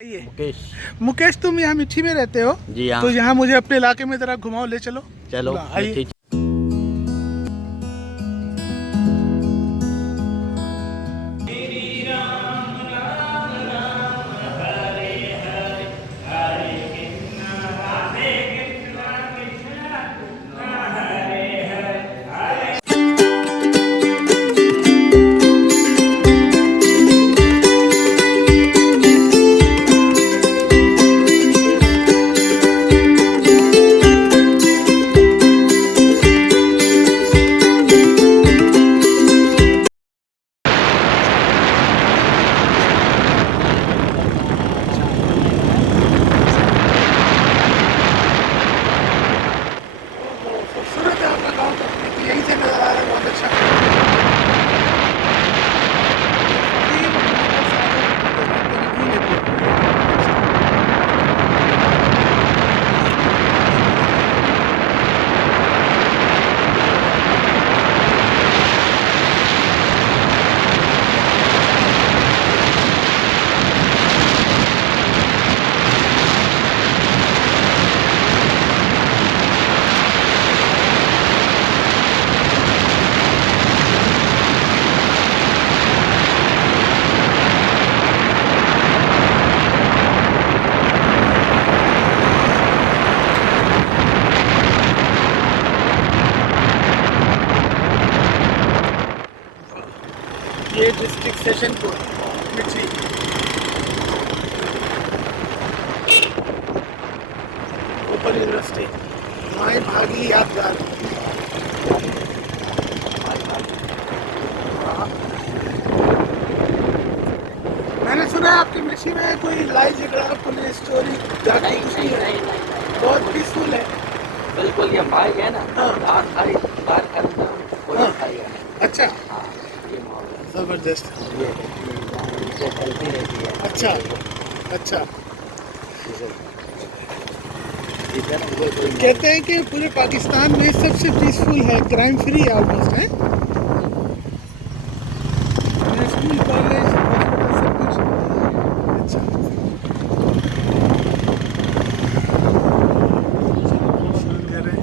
ये मुकेश। मुकेश, तुम यहाँ मिठी में रहते हो? जी हाँ। तो यहाँ मुझे अपने इलाके में जरा घुमाओ, ले चलो। चलो आइए। मिठी। खूबसूरत है आपका गाँव, तो यहीं से नजर आ रहा है, बहुत अच्छा। ये डिस्ट्रिक्ट सेशन कोड मिठी। ओपन यूनिवर्सिटी, माई भागी यादगार। मैंने सुना है आपकी मिठी में कोई लड़ाई झगड़ा, पुलिस, चोरी ज्यादा कुछ नहीं है, बहुत पीसफुल है। बिल्कुल, ये भाई है ना। हाँ। बात करना कोई हाँ। भाई है। अच्छा, हाँ, ये माहौल है। जबरदस्त। ये चलती रहती है। अच्छा अच्छा। कहते हैं कि पूरे पाकिस्तान में सबसे पीसफुल है, क्राइम फ्री है ऑलमोस्ट, है। स्कूल, कॉलेज, हॉस्पिटल, सब कुछ। अच्छा। सुंदर है।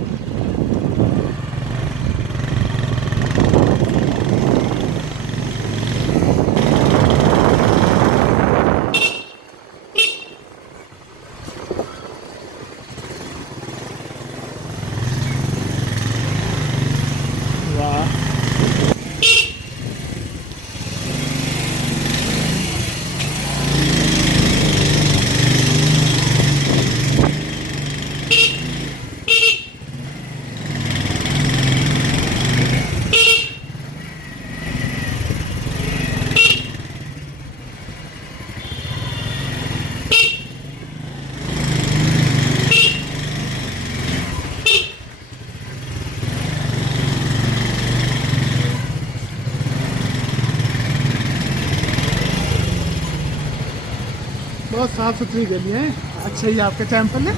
वाह। बहुत साफ सुथरी गली है। अच्छा, ये आपका टेम्पल है?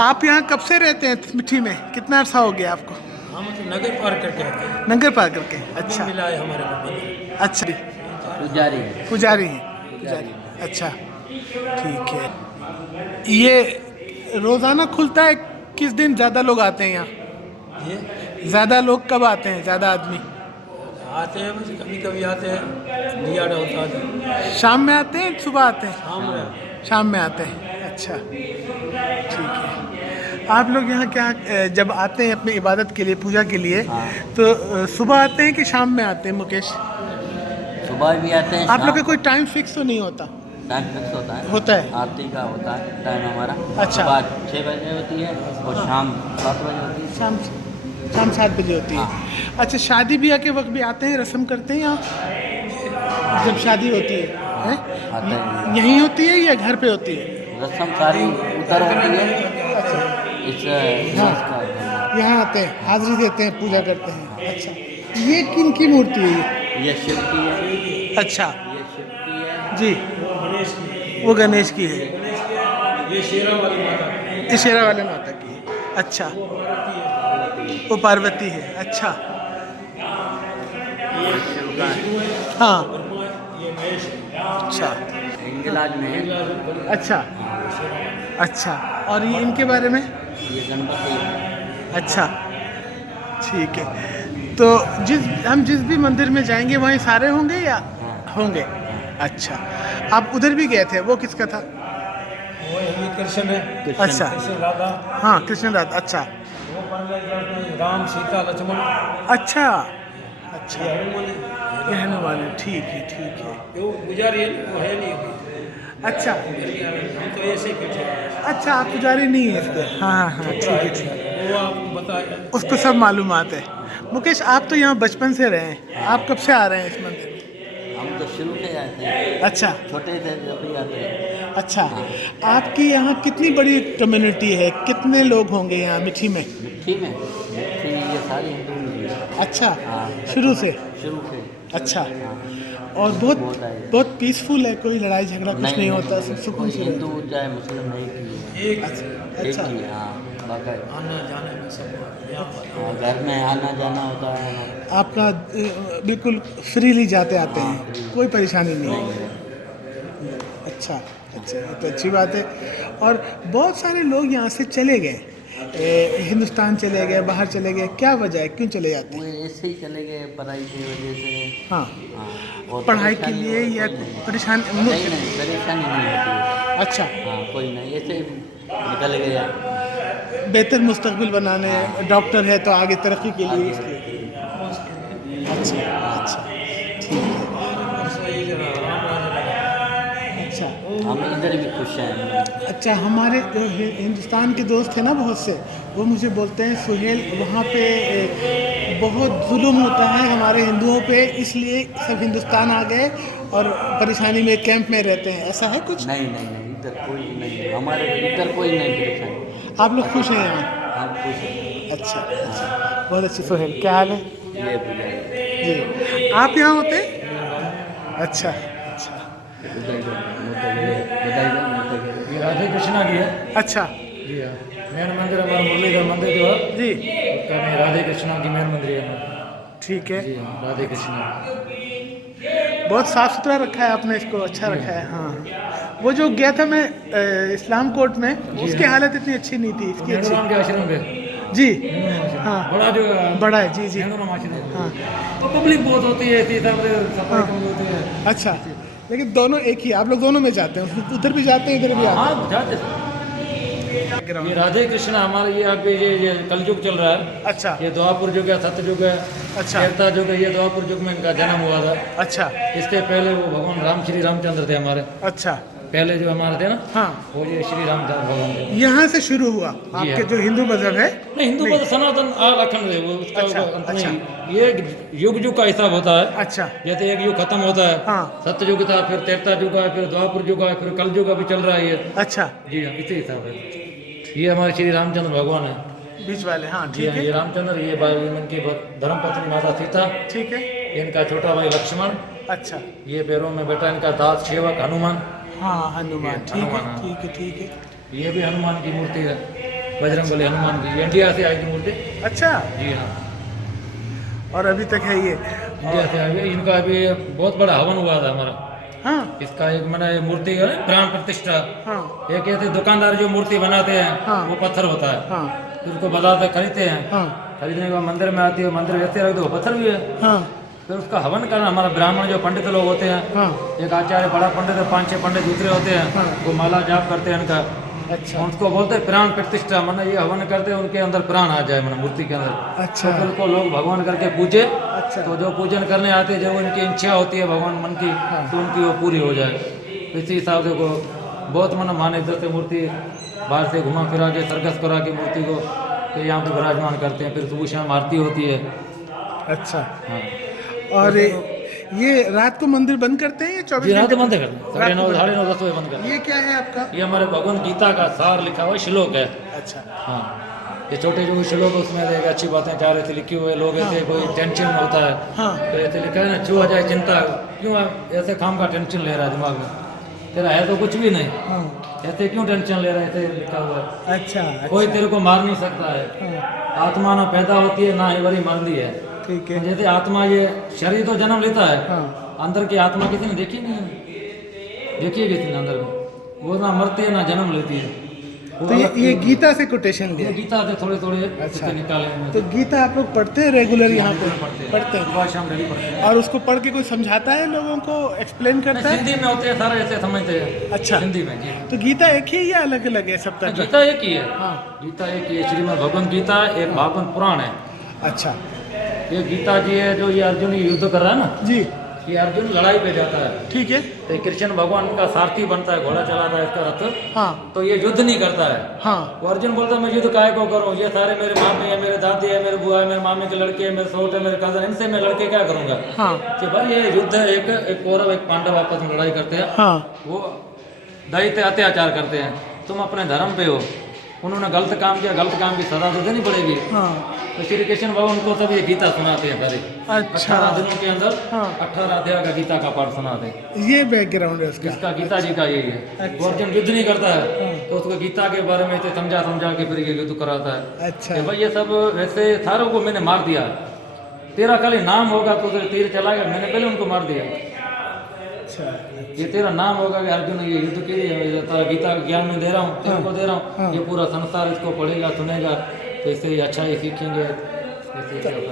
आप यहाँ कब से रहते हैं मिठी में, कितना अर्सा हो गया आपको? हम तो नगर पार करके आते हैं। नंगर पार करके। अच्छा मिला है हमारे को मंदिर। अच्छा, पुजारी है। पुजारी हैं, पुजारी। अच्छा ठीक है। ये रोज़ाना खुलता है? किस दिन ज़्यादा लोग आते हैं यहाँ? ये ज़्यादा लोग कब आते हैं, ज़्यादा आदमी? आते हैं, बस कभी कभी आते हैं, दियाड़ा होता है। शाम में आते हैं, सुबह आते हैं? शाम में शाम में आते हैं। अच्छा ठीक है। आप लोग यहाँ क्या जब आते हैं अपनी इबादत के लिए, पूजा के लिए, हाँ। तो सुबह आते हैं कि शाम में आते हैं मुकेश? सुबह भी आते हैं, आप लोग का कोई टाइम फिक्स तो नहीं होता? टाइम फिक्स होता है। होता है। आरती का होता है टाइम हमारा। अच्छा। सुबह 6 बजे होती है और शाम 7 बजे होती है। शाम 7 बजे होती है। अच्छा, शादी ब्याह के वक्त भी आते हैं, रस्म करते हैं यहाँ जब शादी होती है, हैं? आते हैं। यहीं होती है या घर पे होती है? रस्म सारी उतर होती है। अच्छा, इस का यहाँ आते हैं, हाजिरी देते हैं, पूजा करते हैं। अच्छा, ये किन की मूर्ति है ये शिव की है। अच्छा ये शिव की है। जी, गणेश की, वो गणेश की है, गणेश की है। ये शेरा वाली माता की, ये शेरा वाले माता की है। अच्छा, वो पार्वती है। अच्छा ये शिव का है। हाँ, ये महेश है। अच्छा हिंगलाज में है। अच्छा अच्छा। और ये इनके बारे में? ये गणपति है। अच्छा ठीक है। तो जिस भी मंदिर में जाएंगे वहीं सारे होंगे या हाँ। होंगे? अच्छा, आप उधर भी गए थे, वो किसका था? वो ये कृष्ण है। कृष्ण। अच्छा। कृष्ण राधा। हाँ, कृष्ण राधा। अच्छा वो पहले जब राम सीता लक्ष्मण। अच्छा अच्छा, ये हनुमान है। ये हनुमान है। ठीक है ठीक है। वो पुजारी है, वो है नहीं अभी। अच्छा हम तो ऐसे ही बैठे हैं। अच्छा, आप पुजारी नहीं है इसके? हाँ हाँ ठीक है ठीक है। वो आपको बताया। उसको सब मालूमात है। मुकेश, आप तो यहाँ बचपन से रहे हैं, आप कब से आ रहे हैं इस मंदिर में? हम तो शुरू से आते हैं। अच्छा छोटे थे जब भी आते हैं। अच्छा, आपकी यहाँ कितनी बड़ी कम्युनिटी है, कितने लोग होंगे यहाँ मिठी में? मिट्टी में मिट्टी ये सारी हिंदू मिली है। अच्छा, हाँ। शुरू से? शुरू से। अच्छा, हाँ। और बहुत बहुत आए। बहुत पीसफुल है, कोई लड़ाई झगड़ा कुछ नहीं होता, सब सुकून कोई से हिंदू रहते चाहे मुस्लिम नहीं की है। एक हैं। एक अच्छा की है, हाँ बाकायदा। आने जाने में सब यहाँ पर। हाँ, घर में आना जाना होता है हमारा। आपका बिल्कुल फ्रीली जाते आते हैं, कोई परेशानी नहीं है? अच्छा अच्छा, ये तो अच्छी बात है। और बहुत सारे लोग यहाँ से चले गए, हिंदुस्तान चले गए, बाहर चले गए, क्या वजह है, क्यों चले जाते वो हैं? ऐसे ही चले गए पढ़ाई की वजह से। हाँ, हाँ, और पढ़ाई के परेशानी लिए और या कोई नहीं। परेशानी? नहीं नहीं परेशानी नहीं होती है। अच्छा, हाँ कोई नहीं, ऐसे ही निकल गया। बेहतर मुस्तकबिल बनाने, डॉक्टर है तो आगे तरक्की के लिए, इसलिए। अच्छा अच्छा ठीक है। सही जगह राम राज्य लगा। अच्छा हम इधर भी खुश हैं। अच्छा, हमारे जो हिंदुस्तान के दोस्त हैं ना बहुत से, वो मुझे बोलते हैं सुहेल वहाँ पे बहुत जुल्म होता है हमारे हिंदुओं पे, इसलिए सब हिंदुस्तान आ गए और परेशानी में कैंप में रहते हैं, ऐसा है कुछ? नहीं नहीं नहीं, इधर कोई नहीं, हमारे इधर कोई नहीं परेशानी। आप लोग खुश हैं यहाँ? हम खुश हैं। अच्छा अच्छा, बहुत अच्छी। सुहेल, क्या हाल है? ये बुझाई जी, आप यहाँ होते हैं? अच्छा अच्छा बधाई दो, बधाई दो, बधाई दो। ये राधे कृष्णा की है। अच्छा जी हाँ, मेन मंदिर हमारा मुरलीधर मंदिर जो है, जी, उसका नाम राधे कृष्णा की मेन मंदिर है। ठीक है। जी हाँ, राधे कृष्णा। बहुत साफ सुथरा रखा है आपने इसको, अच्छा रखा है। हाँ, वो जो गया था मैं इस्लाम कोर्ट में, उसकी हालत इतनी अच्छी नहीं थी, इसकी अच्छी। नेहरू के आश्रम पे। जी हाँ, हाँ, बड़ा जो बड़ा है। जी जी नेहरू आश्रम। हाँ, तो पब्लिक बहुत होती है, इसी हिसाब से सफाई कम होती है। अच्छा, लेकिन दोनों एक ही, आप लोग दोनों में जाते हैं, उधर भी जाते हैं, इधर भी आते हाँ जाते हैं। हैं? ये राधे कृष्णा हमारे ये अभी ये कलयुग चल रहा है। अच्छा ये द्वापर युग है, सत्य युग है, अच्छा त्रेता युग है। ये द्वापर युग में इनका जन्म हुआ था। अच्छा इससे पहले वो भगवान राम श्री रामचंद्र थे हमारे अच्छा, पहले जो हमारे थे ना, हाँ, वो ये श्री रामचंद्र भगवान थे। यहाँ से शुरू हुआ आपके हाँ। जो हिंदू मजहब है? नहीं, हिंदू मत सनातन अखंड है वो, उसका अच्छा, अंत नहीं। ये युग युग का हिसाब होता है। अच्छा जैसे एक युग खत्म होता है, हाँ, सत्य युग था, फिर त्रेता युग है, फिर द्वापर युग है, फिर कल युग अभी चल रहा है ये। अच्छा, जी हाँ, इसी हिसाब है। ये हमारे श्री रामचंद्र भगवान है। बीच वाले, हाँ जी ठीक हाँ, ये है रामचंद्र, ये भाई इनकी धर्मपत्नी माता सीता, ठीक है। इनका छोटा भाई लक्ष्मण, अच्छा, ये पैरों में बैठा इनका दास सेवक हनुमान। हाँ हनुमान, ठीक है हनुमान, हाँ। ठीक है ठीक है। ये भी हनुमान की मूर्ति है। बजरंग बली हनुमान की, ये इंडिया से आई थी मूर्ति। अच्छा, जी हाँ, और अभी तक है ये? इंडिया से आई है। इनका अभी बहुत बड़ा हवन हुआ था हमारा। हाँ इसका एक मैंने मूर्ति है प्राण प्रतिष्ठा। हाँ एक ऐसे दुकानदार जो मूर्ति बनाते हैं हाँ। वो पत्थर होता है, हाँ फिर उसको बाजार से खरीदते हैं, हाँ खरीदने के बाद मंदिर में आती है, मंदिर वैसे रख दो, पत्थर भी है। हाँ फिर उसका हवन करना, हमारा ब्राह्मण जो पंडित लोग होते हैं, हाँ। एक आचार्य बड़ा पंडित है, 5-6 पंडित दूसरे होते हैं, हाँ। वो माला जाप करते हैं इनका। अच्छा उनको बोलते हैं प्राण प्रतिष्ठा, मतलब ये हवन करते हैं उनके अंदर प्राण आ जाए, मतलब मूर्ति के अंदर। अच्छा तो फिर उनको लोग भगवान करके पूजे, अच्छा तो जो पूजन करने आते हैं, जो उनकी इच्छा होती है भगवान मन की, तो उनकी वो पूरी हो जाए। इसी हिसाब से को बहुत मन माने इधर से मूर्ति बाहर से घुमा फिरा के सर्कस करा के मूर्ति को तो यहाँ पे विराजमान करते हैं। फिर सुबह शाम आरती होती है। अच्छा। हाँ और ये रात को मंदिर बंद करते हैं या 24 जी, रात घंटे? को बंद करते हैं, 9:30 9:30 10 बजे बंद करते हैं। ये क्या है आपका? ये हमारे भगवन गीता का सार लिखा हुआ श्लोक है। अच्छा हाँ, ये छोटे जो श्लोक है उसमें एक अच्छी बातें चार ऐसे लिखी हुए, लोग ऐसे कोई टेंशन में होता है हाँ तो ऐसे लिखा है ना, छुआ जाए चिंता, क्यों ऐसे काम का टेंशन ले रहा है दिमाग में, तेरा है तो कुछ भी नहीं, हाँ ऐसे क्यों टेंशन ले रहा है, ऐसे लिखा हुआ है। अच्छा कोई अच्छा तेरे को मार नहीं सकता है, हाँ आत्मा ना पैदा होती है ना ही वरी मरती है। ठीक है। जैसे आत्मा, ये शरीर तो जन्म लेता है, हाँ अंदर की आत्मा किसी ने देखी नहीं है, देखिए किसी ने अंदर में, वो ना मरती है ना जन्म लेती है। वो तो अलग ये चीज़ है। गीता से कोटेशन ये लिया? गीता से थोड़े थोड़े अच्छा। इससे निकाले हैं। तो गीता आप लोग पढ़ते हैं रेगुलर यहाँ पे? पढ़ते पढ़ते हैं। सुबह शाम डेली पढ़ते हैं। और उसको पढ़ के कोई समझाता है लोगों को, एक्सप्लेन करता है? हिंदी में होते हैं सारे, ऐसे समझते हैं। अच्छा। हिंदी में जी। तो गीता एक ही है या अलग अलग है सब तरह? गीता एक ही है। हाँ गीता एक ही है, श्रीमद् भगवत गीता एक भागवत पुराण है। अच्छा ये गीता जी है जो ये अर्जुन युद्ध कर रहा है ना, जी ये अर्जुन लड़ाई पे जाता है, ठीक है। तो ये कृष्ण भगवान का सारथी बनता है, घोड़ा चलाता है इसका रथ, हाँ तो ये युद्ध नहीं करता है। हाँ वो अर्जुन बोलता है मैं युद्ध काहे को करूं, ये सारे मेरे मामी है, मेरे दादी है, मेरे बुआ है, मेरे मामी के लड़के है, मेरे सोट है, मेरे कजन, इनसे मैं लड़के क्या करूंगा। हाँ कि भाई ये युद्ध है, एक कौरव एक पांडव आपस में लड़ाई करते हैं, हाँ वो दैत्य अत्याचार करते हैं, तुम अपने धर्म पे हो, उन्होंने गलत काम किया, गलत काम की सजा तो देनी पड़ेगी। हाँ तो श्री कृष्ण भगवान को तब ये गीता सुनाते हैं सारे, अच्छा 18 दिनों के अंदर हाँ 18 अध्याय का गीता का पाठ सुनाते हैं। ये बैकग्राउंड है उसका? इसका गीता जी का यही है। वो अर्जुन युद्ध नहीं करता है तो उसको गीता के बारे में इसे समझा समझा के फिर ये युद्ध कराता है अच्छा कि भाई ये सब वैसे सारों को मैंने मार दिया, तेरा खाली नाम होगा तो उधर तीर चलाएगा, मैंने पहले उनको मार दिया। अच्छा ये तेरा नाम होगा कि अर्जुन ये युद्ध के लिए तेरा गीता का ज्ञान मैं दे रहा हूँ, तेरे को दे रहा हूँ, ये पूरा संसार इसको पढ़ेगा सुनेगा तो इससे ही अच्छा ही सीखेंगे।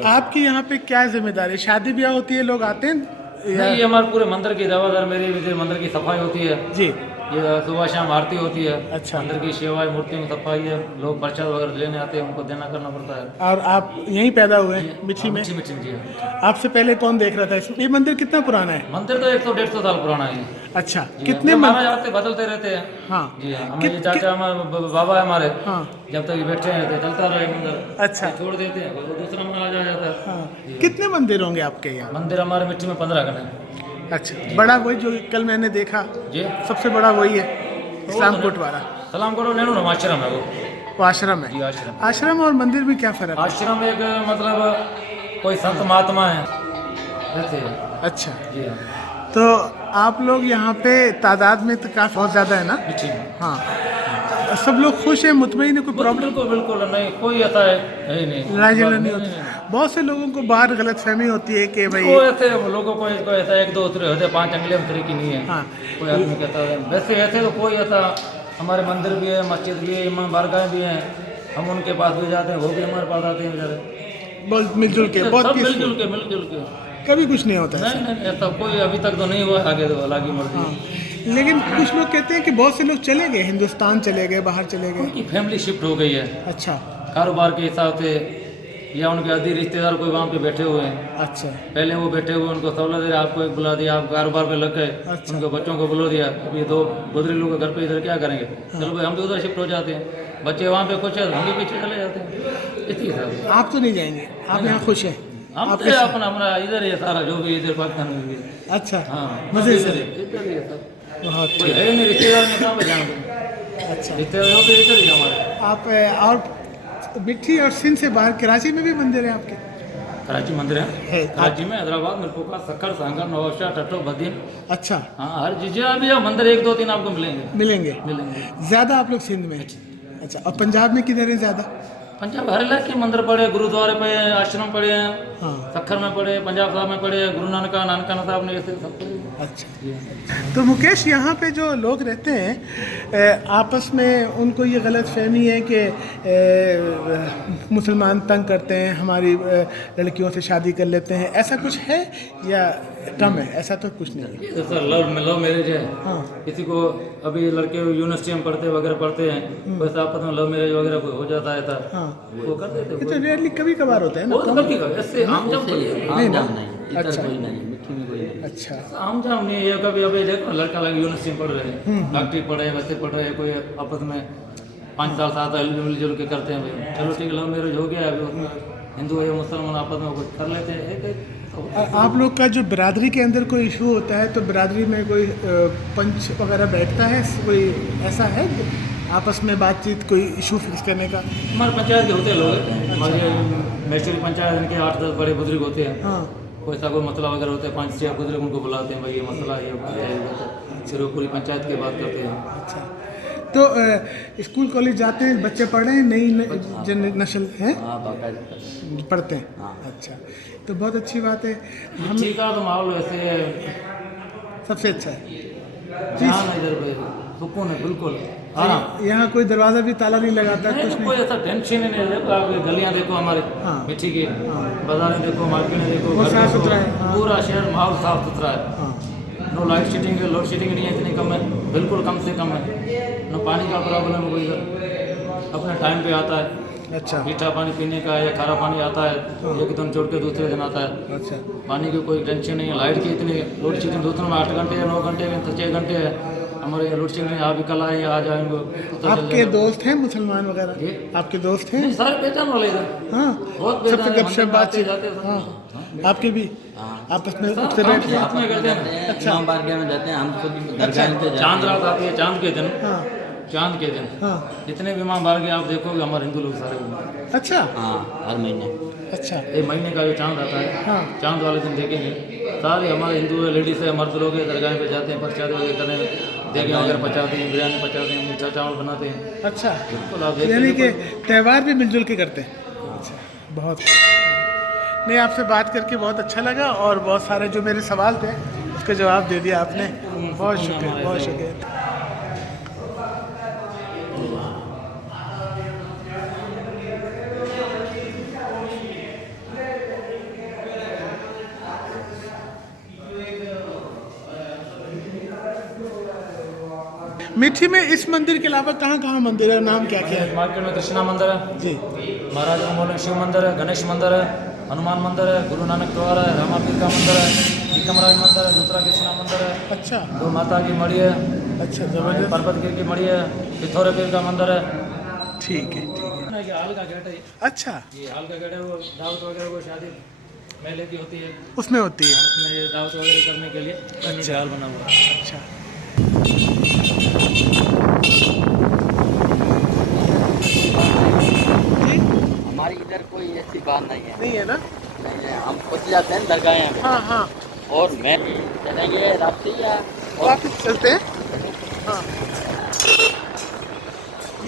आपकी यहाँ पे क्या जिम्मेदारी? शादी ब्याह होती है, लोग आते हैं नहीं, ये हमारे पूरे मंदिर की दावादार मेरी मंदिर की सफाई होती है, जी? ये सुबह शाम आरती होती है, अच्छा। मंदिर की सेवा है, मूर्तियों की सफाई है, लोग प्रसाद वगैरह लेने आते हैं, उनको देना करना पड़ता है। और आप यहीं पैदा हुए हैं मिठी में? मिठी मिठी जी। आपसे पहले कौन देख रहा था इसमें? ये मंदिर कितना पुराना है? मंदिर तो 100-150 साल पुराना है। अच्छा जी, कितने हम मंदिर? महाराज आते बदलते रहते हैं। हाँ जी हाँ, हमारे चाचा हमारे बाबा है हमारे, हाँ जब तक ये बैठे हैं तो चलता रहे मंदिर। अच्छा छोड़ देते हैं वो दूसरा महाराज आ जाता है। हाँ। कितने मंदिर होंगे आपके यहाँ? मंदिर हमारे मिट्टी में 15 गण है। अच्छा, बड़ा वही जो कल मैंने देखा, जी सबसे बड़ा वही है इस्लाम कोट वाला? सलाम करो नैनो ना, आश्रम है वो आश्रम जी। है? आश्रम आश्रम और मंदिर में क्या फर्क है? आश्रम एक मतलब कोई संत महात्मा है वैसे है। अच्छा, जी हाँ, तो आप लोग यहाँ पे तादाद में तो काफ़ी बहुत ज़्यादा है ना? मिट्टी में। हाँ, सब लोग खुश हैं, मुतमईन है, कोई प्रॉब्लम? बिल्कुल बिल्कुल नहीं, कोई ऐसा है ही नहीं, लड़ाई झगड़ा नहीं होता? बहुत से लोगों को बाहर गलतफहमी होती है कि भाई वो ऐसे लोगों को इसको ऐसा 1-2 उतरे होते 5 अंगुलियां उतरे की नहीं है। हाँ कोई आदमी कहता है वैसे ऐसे तो कोई ऐसा, हमारे मंदिर भी है, मस्जिद भी है, इमाम बारगाहें भी हैं, हम उनके पास भी जाते हैं, वो भी हमारे पास आते हैं बेचारे, बहुत मिलजुल के, सब बहुत मिलजुल peaceful। के मिलजुल के। कभी कुछ नहीं होता है। नहीं नहीं ऐसा कोई अभी तक तो नहीं हुआ, आगे तो अल्लाह की मर्जी। हाँ, लेकिन कुछ लोग कहते हैं कि बहुत से लोग चले गए, हिंदुस्तान चले गए, बाहर चले गए। उनकी फैमिली शिफ्ट हो गई है अच्छा कारोबार के हिसाब से, या उनके आदि रिश्तेदार कोई वहाँ पे बैठे हुए हैं, अच्छा पहले वो बैठे हुए उनको सहूलत दे, आपको एक बुला दिया, आप कारोबार पे लग गए, अच्छा। उनके बच्चों को बुला दिया, अभी 2 बुजुर्ग लोग घर पे इधर क्या करेंगे, चलो भाई हम भी उधर शिफ्ट हो जाते हैं, बच्चे वहाँ पे खुश है हम भी पीछे चले जाते हैं, इसी हिसाब से। आप तो नहीं जाएंगे, आप यहाँ खुश हैं? हम आप तो अपना अपना इधर ही है सारा, जो भी इधर पाकिस्तान में भी है। अच्छा, हाँ मजे इधर से? ही इधर ही है सब, बहुत कोई है नहीं रिश्तेदार में, कहाँ पे जाएंगे, अच्छा। रिश्तेदारों के इधर ही हमारे। आप और मिट्टी और सिंध से बाहर कराची में भी मंदिर है आपके? कराची मंदिर है, है। कराची में, हैदराबाद, मिरपुका, सक्कर, सांगर, नवाबशाह, टट्टो, बदीन, अच्छा, हाँ हर जगह भी आप मंदिर 1-2-3 आपको मिलेंगे। मिलेंगे? मिलेंगे ज़्यादा आप लोग सिंध में? अच्छा, और पंजाब में किधर है ज़्यादा? पंजाब हर इलाके के मंदिर पड़े, गुरुद्वारे पे आश्रम पड़े हैं, हाँ। सखर में पड़े, पंजाब साहब में पड़े, गुरु नानकाना साहब ने ऐसे सब पड़े। अच्छा, तो मुकेश यहाँ पे जो लोग रहते हैं आपस में उनको ये गलत फहमी है कि मुसलमान तंग करते हैं, हमारी लड़कियों से शादी कर लेते हैं, ऐसा कुछ है या कम है? ऐसा तो कुछ नहीं है। ये सर लव मैरिज है। हाँ। किसी को अभी लड़के यूनिवर्सिटी में पढ़ते हैं, वैसे आपस में लव मैरिज वगैरह हो जाता है था, हाँ। वो कर देते ये तो रेयरली कभी कभार होता है ना। वो तो कभी कभी ऐसे आम जाम नहीं ना? इधर अच्छा। कोई नहीं, मिट्टी में कोई नहीं। अच्छा, आम जाम नहीं है। कभी अभी देखो लड़का लड़की यूनिवर्सिटी में पढ़ रहे हैं, डॉक्टरी पढ़ रहे हैं, वैसे पढ़ रहे हैं, कोई आपस में 5 साल 7 साल मिलजुल के करते हैं भाई, चलो ठीक है लव मैरिज हो गया, अभी उसमें हिंदू या मुसलमान आपस में कुछ कर लेते हैं। आप लोग का जो बिरादरी के अंदर कोई इशू होता है तो बिरादरी में कोई पंच वगैरह बैठता है, कोई ऐसा है आपस में बातचीत, कोई इशू फिक्स करने का? हमारे पंचायत के होते हैं लोग, हमारे मेचुरी पंचायत इनके 8-10 बड़े बुजुर्ग होते हैं। हाँ। कोई सा कोई मसला वगैरह होता है, 5-6 बुजुर्ग उनको बुलाते हैं, भाई ये मसला ये फिर वो पूरी पंचायत की बात करते हैं। अच्छा, तो स्कूल कॉलेज जाते हैं बच्चे, पढ़ रहे हैं, नई नस्ल है, हाँ बाकायदा पढ़ते हैं? हाँ। अच्छा, तो बहुत अच्छी बात है। हम ठीक है, तो माहौल वैसे सबसे अच्छा है। जहाँ इधर पे सुकून है बिल्कुल। हाँ, यहाँ कोई दरवाज़ा भी ताला नहीं लगाता, नहीं कुछ तो नहीं? कोई ऐसा टेंशन ही नहीं है। देखो आप गलियाँ देखो हमारे हाँ। मिट्टी की, बाजारें देखो, मार्केटें देखो, वो घर साफ देखो, सुथरा है, हाँ। पूरा शहर माहौल साफ सुथरा है। हाँ। नो लाइट शीटिंग है, लोड शीटिंग नहीं है, इतनी कम है, बिल्कुल कम से कम है। नो पानी का प्रॉब्लम है, कोई अपने टाइम पे आता है। अच्छा। मीठा पानी पीने का या खारा पानी आता है, एक दिन छोड़ के दूसरे दिन आता है। अच्छा, पानी की कोई टेंशन नहीं है। लाइट की इतनी लोड शीटिंग दूसरों में 8 घंटे या 9 घंटे में 6 घंटे है, हमारे यहाँ लोड शीटिंग आप भी कल आए आज आएंगे पता चल आपके जाएगा। दोस्त हैं मुसलमान वगैरह? जी। आपके दोस्त हैं? नहीं, सारे पहचान वाले इधर हाँ, बहुत सबसे पहचान है, गपशप मंदिर में आते बातचीत? जाते हैं, हाँ, आपके भी आपस में सब उठते काम बैठते के हैं? साथ में करते हैं। अच्छा। इमाम बारगाह में जाते हैं, हम खुद दरगाह पे जाते चांद हैं। रात आती है, चांद के दिन, हाँ। चांद के दिन हाँ। जितने भी इमाम बारगाह आप देखोगे हमारे हिंदू लोग सारे घूमते हैं। अच्छा। हाँ हर महीने। अच्छा। ये महीने का जो चांद आता है, हाँ। चांद वाले दिन देखेंगे सारे हमारे हिंदू है, लेडीज़ है, मर्द लोग है, दरगाह पे जाते हैं, प्रसाद वगैरह करने, देगे वगैरह पचाते हैं, बिरयानी पचाते हैं, मीठा चावल बनाते हैं। अच्छा, बिल्कुल आप देखते यानी कि हैं। त्यौहार भी मिलजुल के करते हैं? अच्छा, बहुत नहीं, आपसे बात करके बहुत अच्छा लगा और बहुत सारे जो मेरे सवाल थे उसके जवाब दे दिया आपने। बहुत शुक्रिया, बहुत शुक्रिया। मीठी में इस मंदिर के अलावा कहाँ कहाँ मंदिर है, नाम क्या क्या है? मार्केट में कृष्णा मंदिर है जी। महाराज मोहन शिव मंदिर है, गणेश मंदिर है, हनुमान मंदिर है, गुरु नानक द्वार है, रामापीर का मंदिर है, विक्रमराज मंदिर है, दूसरा कृष्णा मंदिर है, अच्छा। 2 माता की मढ़ी है, अच्छा, जबरदस्त। पर्वत गिर की मढ़ी है, पिथौरे पीर का मंदिर है। ठीक है, ठीक है। ये हाल का गेट है, अच्छा, ये हाल का गेट है, वो दावत वगैरह को शादी मेले की होती है, उसमें होती है? उसमें ये दावत वगैरह करने के लिए अच्छा। हाल बना हुआ है। अच्छा, जी? हमारी इधर कोई ऐसी बात नहीं है। नहीं है ना? नहीं है, हम खुद जाते हैं दरगाह में हाँ हाँ, और मैं चलेंगे रात से या वापस चलते हैं। हाँ,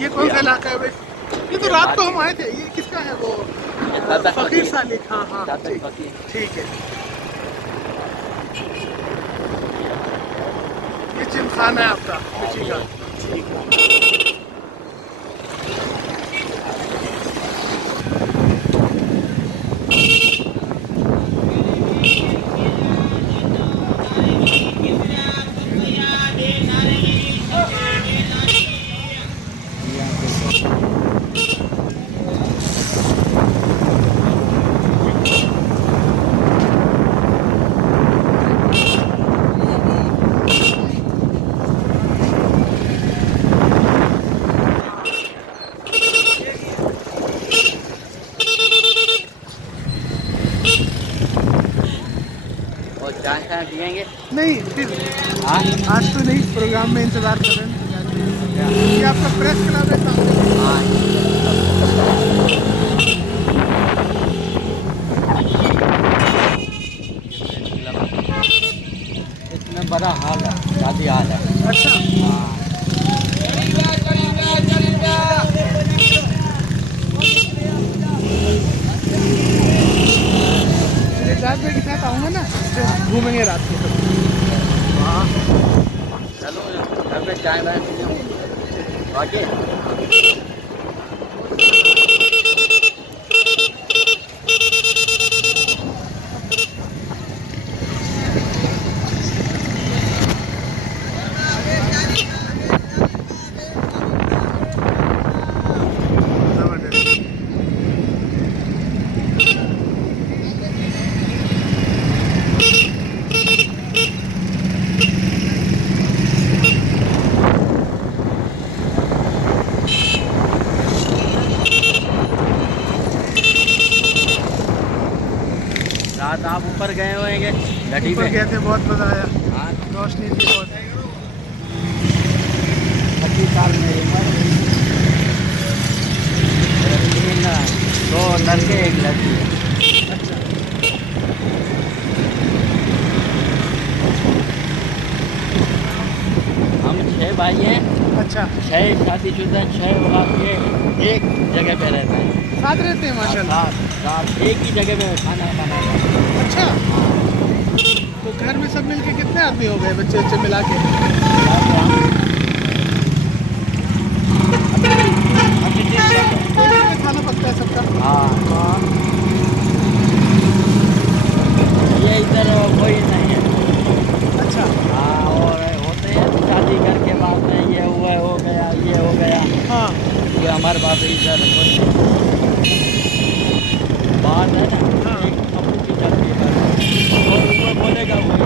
ये कौन सा इलाका है भाई? ये तो रात को हम आए थे, ये किसका है वो? दादा फकीर सालिक। हाँ हाँ, दादा ठीक, फकीर। ठीक है। ये जिमखाना है आपका मिठी का? ठीक है। और चाय चाय पियेंगे। नहीं, फिर हाँ आज तो नहीं, प्रोग्राम में इंतजार कर रहे हैं। ये आपका प्रेस क्लब है सामने? हाँ इतना बड़ा हाल है, शादी हाल है। अच्छा। हाँ घूमेंगे रात को तब। वाह, चलो घर पे चाय वाय पी लो आगे। जबरदस्त। रात आप ऊपर गए होंगे गड्डी ऊपर पे? गए थे, बहुत मज़ा आया, हाँ, रोशनी थी बहुत। 25 साल मेरी उम्र। तीन, 2 लड़के 1 लड़की है। अच्छा, हम 6 भाई हैं, अच्छा, 6 शादीशुदा, 6 औलाद के एक जगह पे रहते हैं। साथ रहते हैं माशाल्लाह। रात रात एक ही जगह पे खाना बनाना। अच्छा, तो घर में सब मिलके कितने आदमी हो गए, बच्चे बच्चे मिला के? तो इसमें खाना पकता है सबका? हाँ, वाह, ये इधर कोई नहीं है। अच्छा, हाँ, और होते हैं शादी करके बाद में ये हुआ हो गया, ये हो गया। हाँ, ये हमारे पास इधर बात है ना, हाँ। एक अबू की चलती है और वो बोलेगा वही।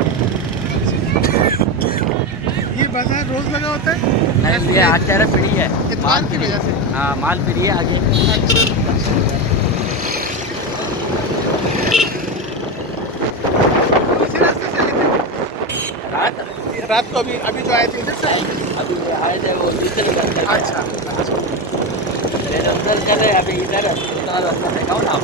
ये बाजार रोज लगा होता है? नहीं, ये आचार्य पीढ़ी है। इतवार की वजह से? हाँ, माल पीढ़ी है आगे। इसी रास्ते से आए थे? रात को अभी अभी जो आए थे इधर से? अभी आए थे वो इधर करते। अच्छा, ट्रेन अंदर चले, अभी इधर रास्ता देखा हो ना आप?